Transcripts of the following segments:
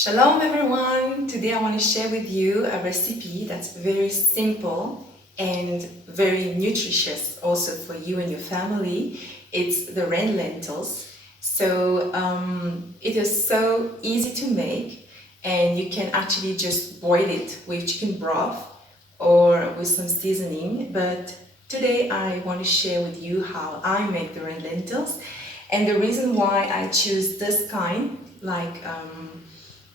Shalom everyone! Today I want to share with you a recipe that's very simple and very nutritious also for you and your family. It's the red lentils. So it is so easy to make, and you can actually just boil it with chicken broth or with some seasoning. But today I want to share with you how I make the red lentils, and the reason why I choose this kind,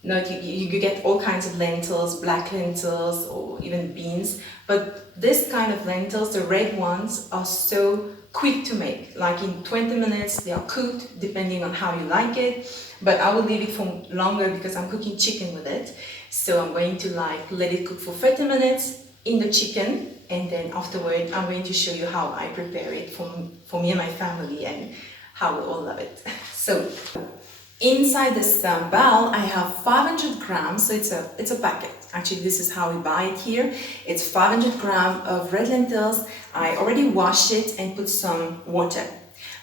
you get all kinds of lentils, black lentils or even beans, but this kind of lentils, the red ones, are so quick to make. Like in 20 minutes they are cooked, depending on how you like it, but I will leave it for longer because I'm cooking chicken with it. So I'm going to let it cook for 30 minutes in the chicken, and then afterward I'm going to show you how I prepare it for me and my family and how we all love it. So inside this bowl I have 500 grams, so it's a packet. Actually, this is how we buy it here. It's 500 grams of red lentils. I already washed it and put some water.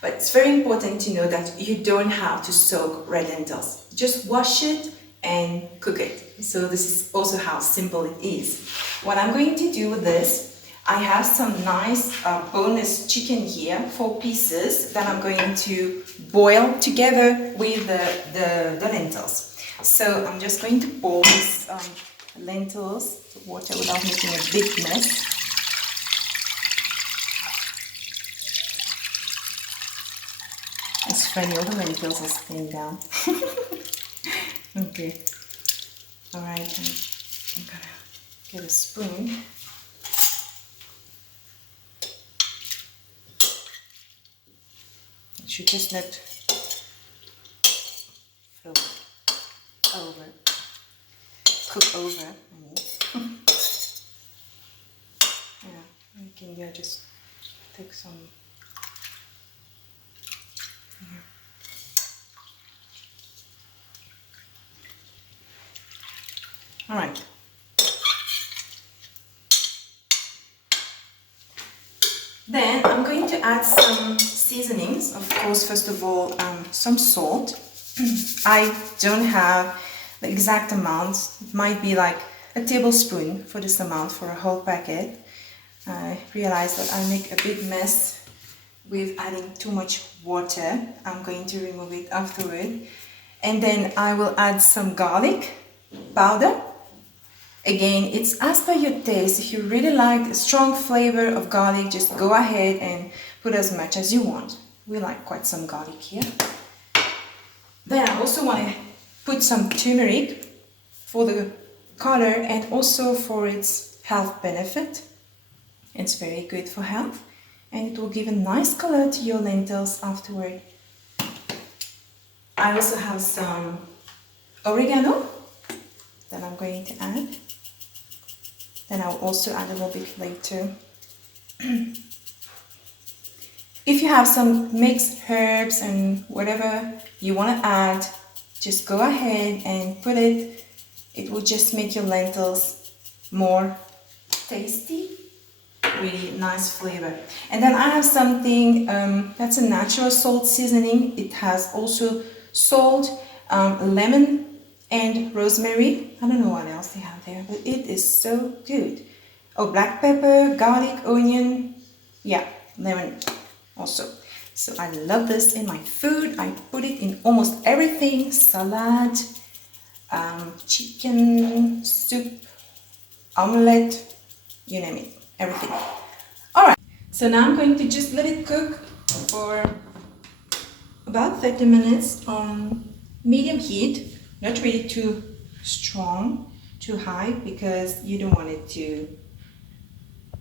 But it's very important to know that you don't have to soak red lentils. Just wash it and cook it. So this is also how simple it is. What I'm going to do with this, I have some nice boneless chicken here, 4 pieces, that I'm going to boil together with the lentils. So I'm just going to boil these lentils to water without making a big mess. It's funny, all the lentils are staying down. Okay. Alright, I'm gonna get a spoon. Should just not cook over. Yeah, you can just take some. Here. All right. Then I'm going to add some seasonings. Of course, first of all, some salt. I don't have the exact amount. It might be like a tablespoon for this amount for a whole packet. I realized that I make a big mess with adding too much water. I'm going to remove it afterward. And then I will add some garlic powder. Again, it's as per your taste. If you really like a strong flavor of garlic, just go ahead and put as much as you want. We like quite some garlic here. Then I also want to put some turmeric for the color and also for its health benefit. It's very good for health, and it will give a nice color to your lentils afterward. I also have some oregano that I'm going to add. Then I'll also add a little bit later. If you have some mixed herbs and whatever you want to add, just go ahead and put it. It will just make your lentils more tasty, really nice flavor. And then I have something that's a natural salt seasoning. It has also salt, lemon, and rosemary. I don't know what else they have there, but it is so good. Oh, black pepper, garlic, onion, yeah, lemon also. So I love this in my food. I put it in almost everything: salad, chicken, soup, omelette, you name it, everything. All right, so now I'm going to just let it cook for about 30 minutes on medium heat. Not really too strong, too high, because you don't want it to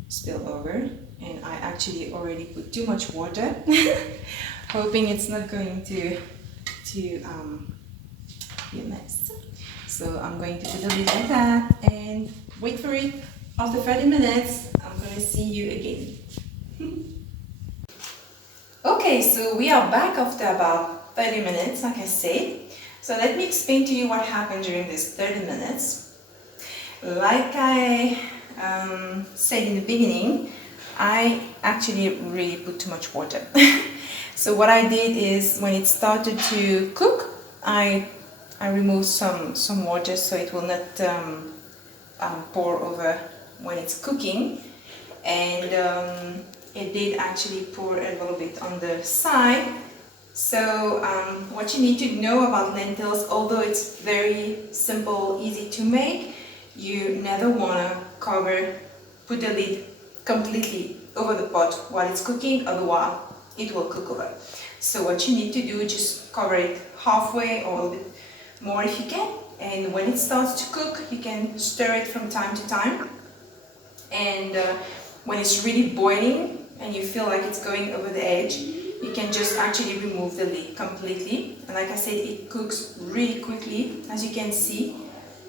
spill over. And I actually already put too much water, hoping it's not going to be a mess. So I'm going to put a lid like that and wait for it. After 30 minutes, I'm going to see you again. Okay, so we are back after about 30 minutes, like I said. So let me explain to you what happened during these 30 minutes. Like I said in the beginning, I actually really put too much water. So what I did is, when it started to cook, I I removed some water so it will not pour over when it's cooking, and it did actually pour a little bit on the side. So what you need to know about lentils, although it's very simple, easy to make, you never want to put the lid completely over the pot while it's cooking, otherwise it will cook over. So what you need to do is just cover it halfway or a little bit more if you can, and when it starts to cook you can stir it from time to time, and when it's really boiling and you feel like it's going over the edge, you can just actually remove the lid completely. And like I said, it cooks really quickly. As you can see,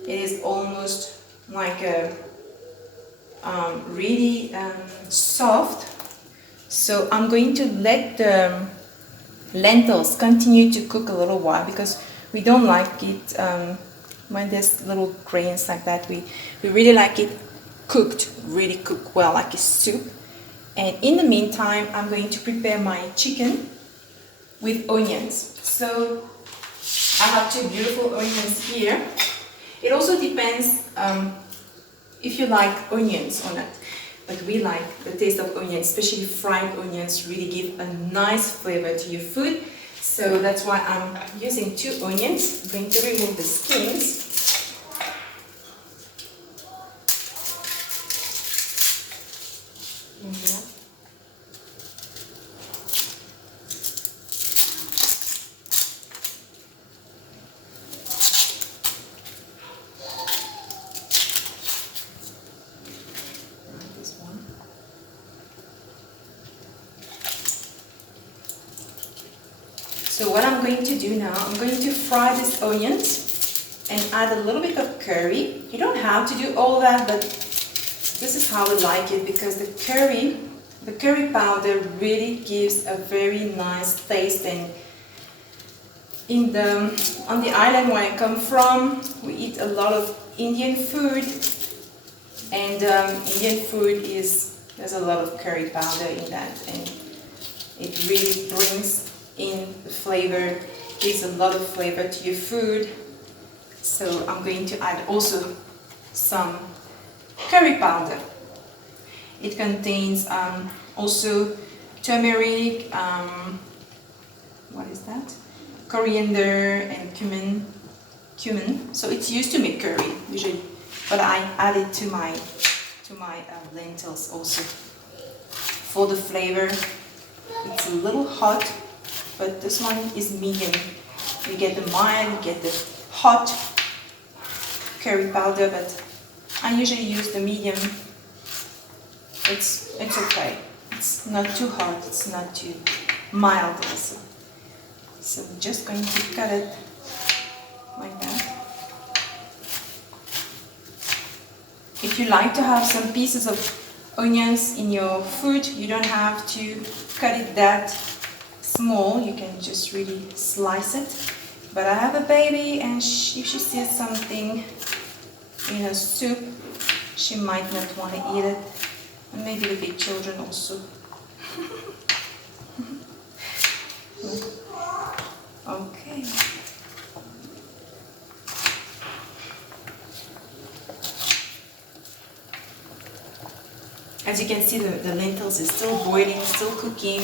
it is almost like a really soft. So I'm going to let the lentils continue to cook a little while, because we don't like it when there's little grains like that. We really like it cooked, really cooked well, like a soup. And in the meantime, I'm going to prepare my chicken with onions. So I have 2 beautiful onions here. It also depends if you like onions or not. But we like the taste of onions, especially fried onions really give a nice flavor to your food. So that's why I'm using 2 onions. I'm going to remove the skins. So what I'm going to do now, I'm going to fry these onions and add a little bit of curry. You don't have to do all that, but this is how we like it, because the curry powder really gives a very nice taste. And on the island where I come from, we eat a lot of Indian food, and Indian food there's a lot of curry powder in that, and it really brings in the flavor, gives a lot of flavor to your food. So I'm going to add also some curry powder. It contains also turmeric, what is that? Coriander and cumin. So it's used to make curry usually, but I add it to my lentils also for the flavor. It's a little hot, but this one is medium. You get the mild, you get the hot curry powder, but I usually use the medium. It's okay. It's not too hot, it's not too mild also. So I'm just going to cut it like that. If you like to have some pieces of onions in your food, you don't have to cut it that small, you can just really slice it. But I have a baby, and if she sees something in a soup, she might not want to eat it. And maybe the big children also. Okay. As you can see, the lentils is still boiling, still cooking.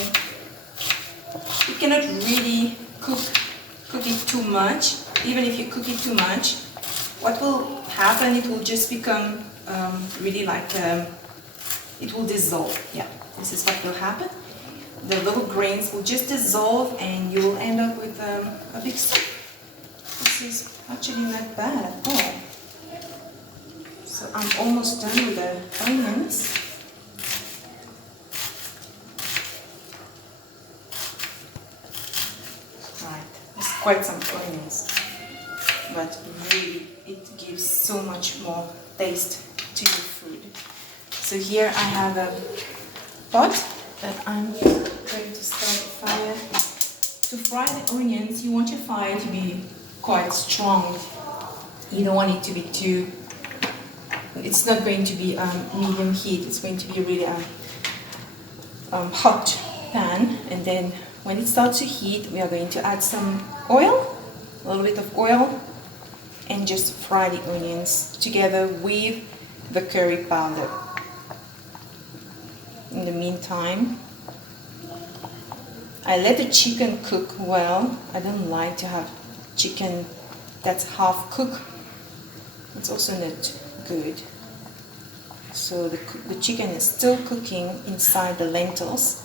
You cannot really cook it too much. Even if you cook it too much, what will happen, it will just become really like, it will dissolve. Yeah, this is what will happen. The little grains will just dissolve and you will end up with a big soup. This is actually not bad at all. So I'm almost done with the onions. Quite some onions, but really it gives so much more taste to your food. So here I have a pot that I'm going to start a fire. To fry the onions, you want your fire to be quite strong. You don't want it to be too, it's not going to be medium heat, it's going to be really hot pan. And then when it starts to heat, we are going to add some oil, a little bit of oil, and just fry the onions together with the curry powder. In the meantime, I let the chicken cook well. I don't like to have chicken that's half cooked. It's also not good. So the chicken is still cooking inside the lentils,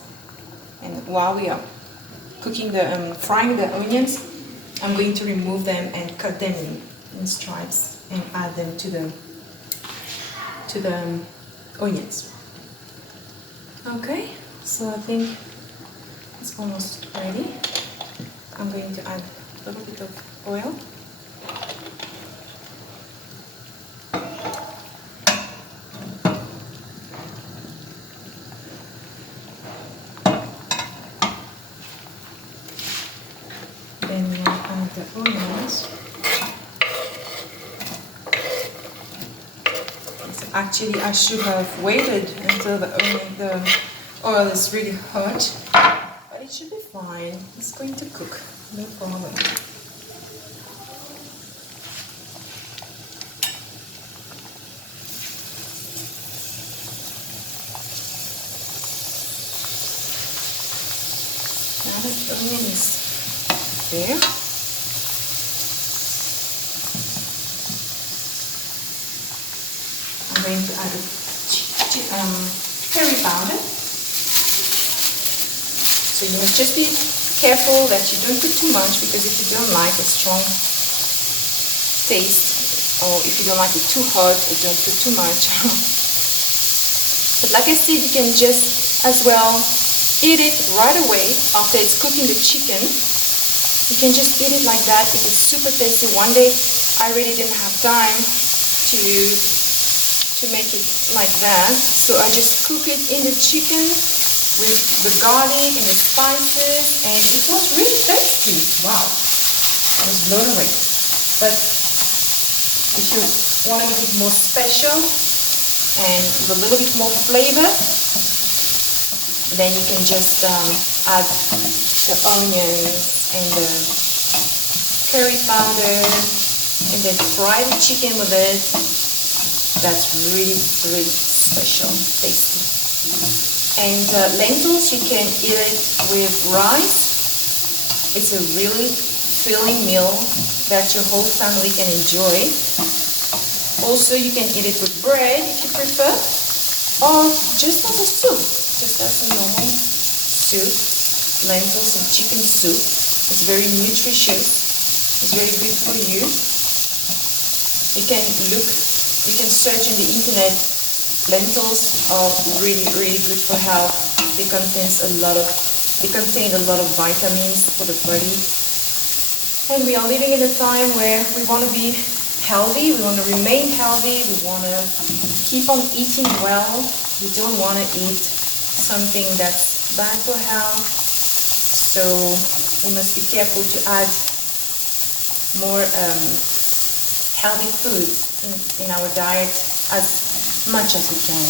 and while we are cooking frying the onions, I'm going to remove them and cut them in stripes and add them to the onions. Okay, so I think it's almost ready. I'm going to add a little bit of oil. Then we'll add the onions. So actually, I should have waited until the oil is really hot, but it should be fine. It's going to cook, no problem. Now that the onion is there, I'm going to add curry powder. So you must just be careful that you don't put too much, because if you don't like a strong taste, or if you don't like it too hot, don't put too much. But like I said, you can just as well eat it right away after it's cooking the chicken. You can just eat it like that if it's super tasty. One day I really didn't have time to make it like that, so I just cook it in the chicken with the garlic and the spices, and it was really tasty. Wow, I was blown away. But if you want to make it more special and with a little bit more flavor, then you can just add the onions and the curry powder and then fry the chicken with it. That's really, really special, tasty. And lentils, you can eat it with rice. It's a really filling meal that your whole family can enjoy. Also, you can eat it with bread if you prefer, or just as a soup, just as a normal soup. Lentils and chicken soup. It's very nutritious. It's very good for you. You can search in the internet. Lentils are really, really good for health. They contain a lot of vitamins for the body. And we are living in a time where we want to be healthy, we want to remain healthy, we want to keep on eating well. We don't want to eat something that's bad for health. So we must be careful to add more healthy foods in our diet as much as we can.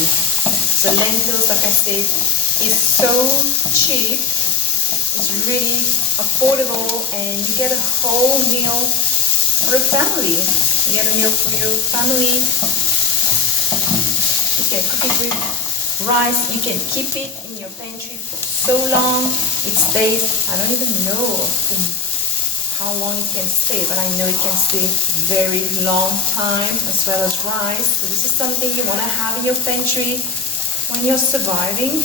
So lentils, like I said, is so cheap. It's really affordable, and you get a whole meal for a family. You get a meal for your family. You can cook it with rice. You can keep it in your pantry for so long. It stays, I don't even know how long it can stay, but I know it can stay very long time, as well as rice. So this is something you want to have in your pantry when you're surviving.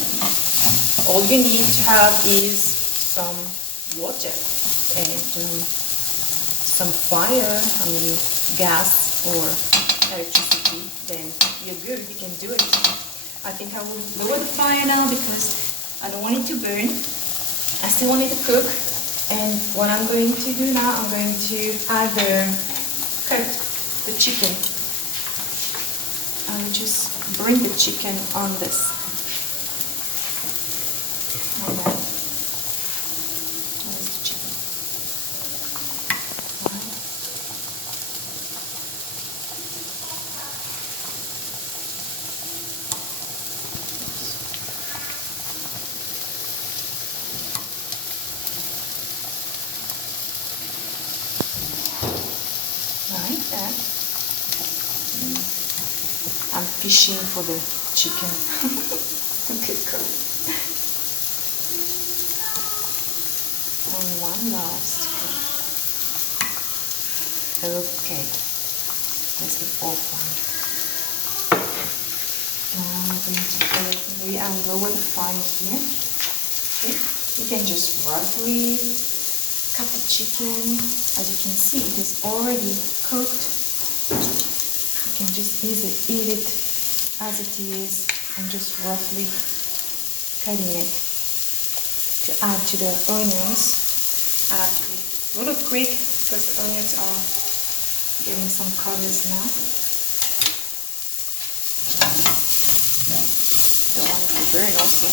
All you need to have is some water and some fire, gas or electricity, then you're good, you can do it. I think I will lower the fire now because I don't want it to burn. I still want it to cook. And what I'm going to do now, I'm going to cut the chicken. I will just bring the chicken on this. Like that. There's the chicken. Like that. I'm fishing for the chicken. Okay, cool. And one last. Okay, that's the fourth one. Now we're going to lower the fire here. Okay, you can just roughly cut the chicken. As you can see, it is already cooked. You can just easily eat it as it is and just roughly cutting it to add to the onions. I have to be a little quick because the onions are getting some colors now. Don't want it to burn also.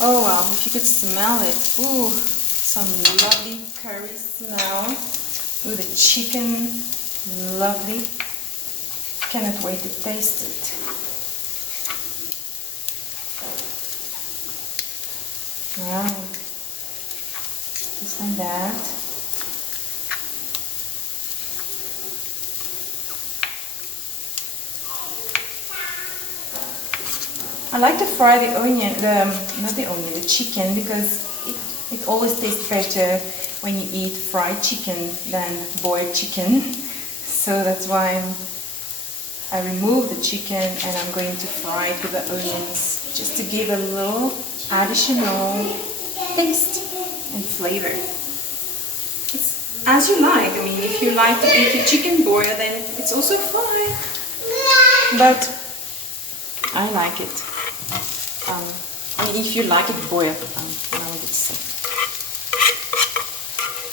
Oh wow, if you could smell it. Ooh, some lovely curry smell. Ooh, the chicken, lovely. Cannot wait to taste it. Wow, just like that. I like to fry the onion, the chicken, because it always tastes better when you eat fried chicken than boiled chicken. So that's why I remove the chicken and I'm going to fry it with the onions just to give a little additional taste and flavor. It's as you like. I mean, if you like to eat your chicken boiled, then it's also fine. But I like it. I mean, if you like it boiled, I wanted to say.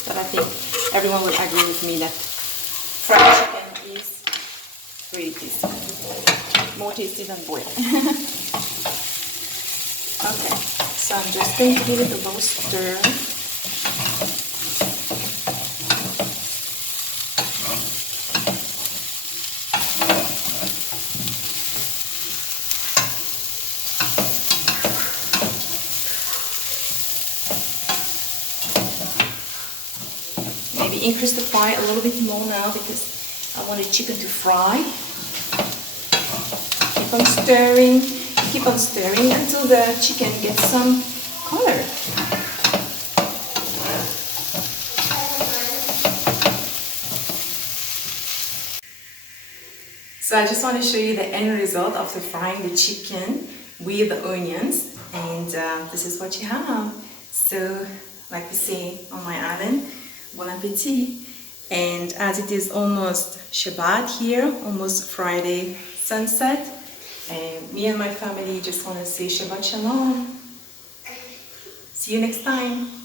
But I think everyone will agree with me that fried chicken is really tasty. More tasty than boiled. Okay, so I'm just going to give it a little stir. Maybe increase the fire a little bit more now because I want the chicken to fry. Keep on stirring until the chicken gets some color. So I just want to show you the end result after frying the chicken with the onions, and this is what you have. So, like we say on my island, bon appetit. And as it is almost Shabbat here, almost Friday sunset, and me and my family just want to say Shabbat Shalom. See you next time.